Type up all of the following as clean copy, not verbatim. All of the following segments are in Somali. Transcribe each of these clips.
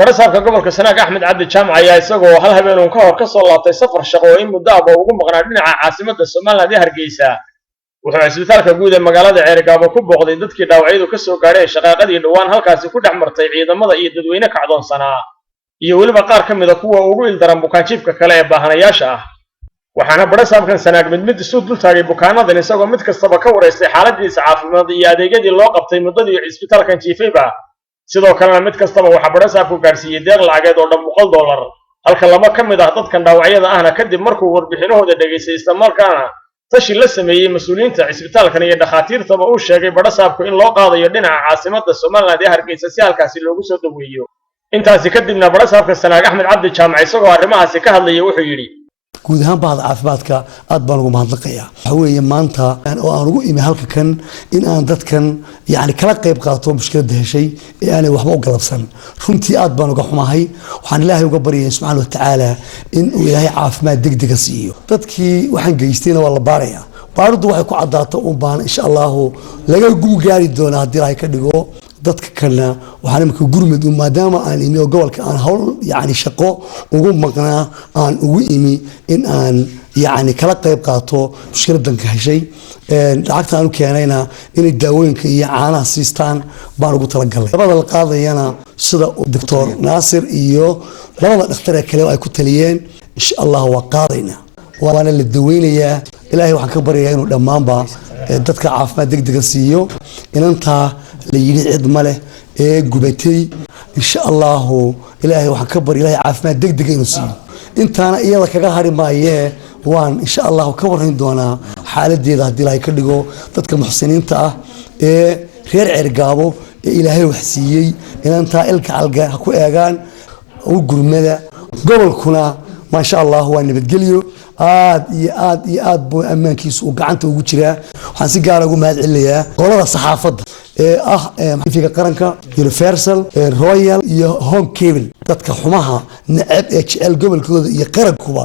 برسالك قبل كسنة أحمد عبد الجامع يا إسقو هل هبينهم كهر كسر الله تسفر شقوين مدابة وقوم قنادين عاصمة الصومال هذه هرقيسة وحنا إسبيتالك جودة مقالة عرقابة كوب وقضي ضدك داوعيد وكسر قارئ شقاقة دوان هالكاسي كل عمر طيعيد مضى يدوينك عضون سنة يقول بقار كم إذا قوة وقول درم بكان شيفك كلا يباهنا ياشا وحنا برسالك سنة من السود دلتاقي بكانا ذن إسقو مدك الصبكة ورئيس حالة إسعاف الماضية ديجدي اللوقب طيب مضي إسبيتالك شيفيبا sidoo kalena mid kastaba waxa barasaabku gaarsiiyay deeq lacageed oo dhan $100 halka laba ka mid ah dadkan dhaawacyada ahna kadib markuu warbixinahooda dhageystay islamarkaana tashi la sameeyay mas'uuliyiinta cisbitaalkan iyo dhakhaatiirtaba uu sheegay barasaabku in loo qaadayo dhinaca caasimadda Soomaaliland ee Hargeysa si halkaasi loogu soo dhaweeyo intaasi kadibna barasaabka Sanaag Axmed Cabdi Jaamac isagoo arrimahaasi ka hadlayay wuxuu yiri guud ahaan baad caafimaadka aad baan ugu mahadnaqayaa waxa weeye maanta oo aan ugu imi halka kan in aan dadkan yaani kala qayb qaato mushkilada heshay ee aan waxba u galabsan runtii aad baan uga xumahay waxaan Ilaahay uga baryayaa subxaanahu wa ta'aala in uu Ilaahay caafimaad degdeg ah siiyo dadkii waxaan geystayna waa la baarayaa baaradu waxay ku cadaato u baan insha Allah laga guulgaari doonaa hadii ay ka dhigo dadka kana waxaan imka gurmad u maadaama aan imi gobolka aan hawl yaani shaqo ugu maqnaa aan ugu imi in aan yaani kala qayb qaato mushkiladan ka heshay lacagta aan keenayna in daawooyinka iyo caanaha siistaan baan ugu talagalay labada la qaadayana sida Dr. Naasir iyo labada dhakhtar ee kale ay ku taliyeen insha Allah waa qaadayna waana la daweynayaa Ilaahay waxaan ka baryayaa inuu dhamaanba dadka caafimaad degdeg ah siiyo inanta la yiri cid male ee gubatay insha Allah Ilaahay waxaan ka baryayaa Ilaahay caafimaad degdeg ah inuu siiyo intaana iyada kaga hari maayee waan insha Allah ka waran doonaa xaaladeeda hadii Ilaahay ka dhigo dadka muxsiniinta ah ee reer Cergaabo ee Ilaahay wax siiyay inanta ilka alga ku eegaan oo gurmada gobolkuna ما شاء الله هو نبتقليو aad buu amaankiisu uu gacanta ugu jiraa waxaan si gaar ah ugu mahad celinayaa qolada saxaafadda fiiga qaranka Universal Royal iyo Home Cable dadka xumaha nacab ee jecel gobolkooda iyo qarankuba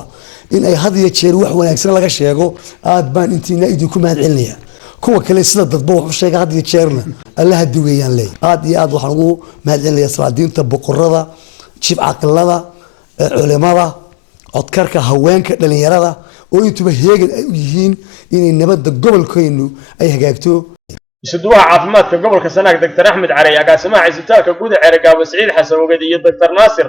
in ay had iyo jeer wax wanaagsan laga sheego aad baan intiina idinku mahad celinayaa kuwa kale sida dadba wax u sheega had iyo jeerna Allah ha duweeyaan leey aad waxaan ugu mahad celinayaa salaadiinta boqorada jib aqalada culimada codkarka haweenka dhalinyarada oo intuba heegan ay u yihiin inay nabadda gobolkeennu ay hagaagto isuduwaha caafimaadka gobolka Sanaag Dr. Axmed Cali agaasimaha cisbitaalka guud ee Cergaabo Saciid Xasan Wagad iyo Dr. Naasir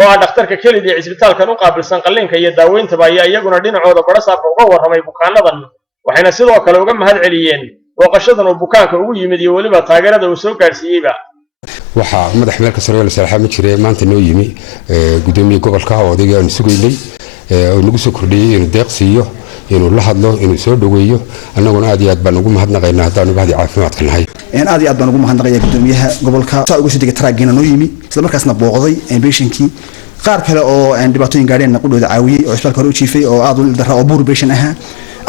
oo ah dhakhtarka kaliya ee cisbitaalkan u qaabilsan qalliinka iyo daaweynta ayaa iyaguna dhinacooda barasaabka uga warramay bukaanadan waxayna sidoo kale uga mahad celiyeen booqashadan oo bukaanka ugu yimid iyo waliba taageerada uu soo gaarsiiyayba waxa madax meelka sarweel salaam jiray maanta noo yimi gudoomiye gobolka odayga aan sugaynay oo nagu soo kordhiyay inuu deeqsiyo inuu la hadlo inuu soo dhaweeyo annaguna aad iyo aad baan ugu mahadnaqaynaa hadaan bahdi caafimaadka nahay aad iyo aad baan ugu mahadnaqayaa gudoomiyaha gobolka saa ugu soo degay taraagina noo yimi isla markaasna booqday patientkii qaar kale oo aan dhibaatooyin gaadheen qudhooda caawiyay oo isbitaalka hore u jiifay oo aad u dara oo buur patient aha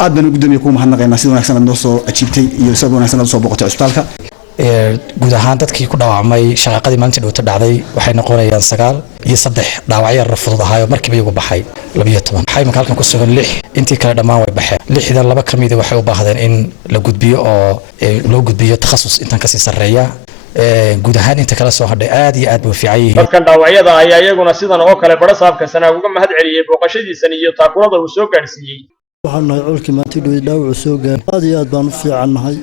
aad baan gudoomiyaha ku mahadnaqaynaa sida wanaagsan aad noo soo ajiibtay iyo sida wanaagsan aad soo booqatay isbitaalka guud ahaan dadkii ku dhaawacmay shaqaqadii maalinta dhawta dhacday waxay noqonayaan 9 iyo 3 dhaawacyo fudud ahaayoo markiiba iyagu baxay 12 waxay markaa halkan ku sugan 6 intii kale dhammaan way baxeen 6dan laba ka mid ah waxay u baahdeen in la gudbiyo oo loo gudbiyo takhasus intan ka sii sareeya guud ahaan inta kala soo hadhay aad iyo aad buu fiican yihiin dadkan dhaawacyada ayaa iyaguna sidan oo kale barasaabka Sanaag uga mahad celiyay booqashadiisan iyo taakulada uu soo gaarsiiyay waxaan nahay culkii maanta dhaawac soo gaar aad iyo aad baan u fiicannahay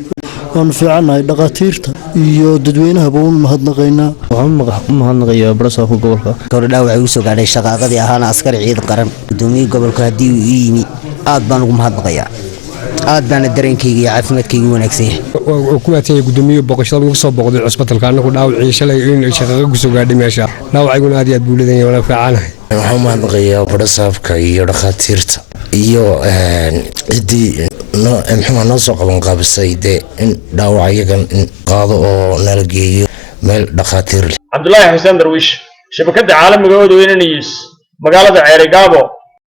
waan fiicannahay dhaqaatiirta iyo dadweynaha buu mahadnaqaynaa waxaan mahadnaqayaa barasaabka gobolka hore dhaawac uu soo gaadhay shaqaaqadii ahaana askari ciidan qaran gudoomiyaha gobolka hadii uu yimi aad baan ugu mahadnaqayaa aad baan dareenkayga iyo caafimaadkayga wanaagsan yahay ku maatay gudoomiyaha boqoshada ugu soo boqday cusbitaalka anagu dhaawacii shalay in shaqaqa ku soo gaadhay meesha dhaawaciguna aad iyo aad buu leeyahay wala fiicanahay waxaan mahadnaqayaa barasaabka iyo dhaqaatiirta iyo cidii noo soo qaban qaabisay in dhaawacayagan qaado oo nala geeyo meel dhaqaatiir leh Cabdullaahi Xuseen Darwiish shabakada caalamiga oo News magaalada Cergaabo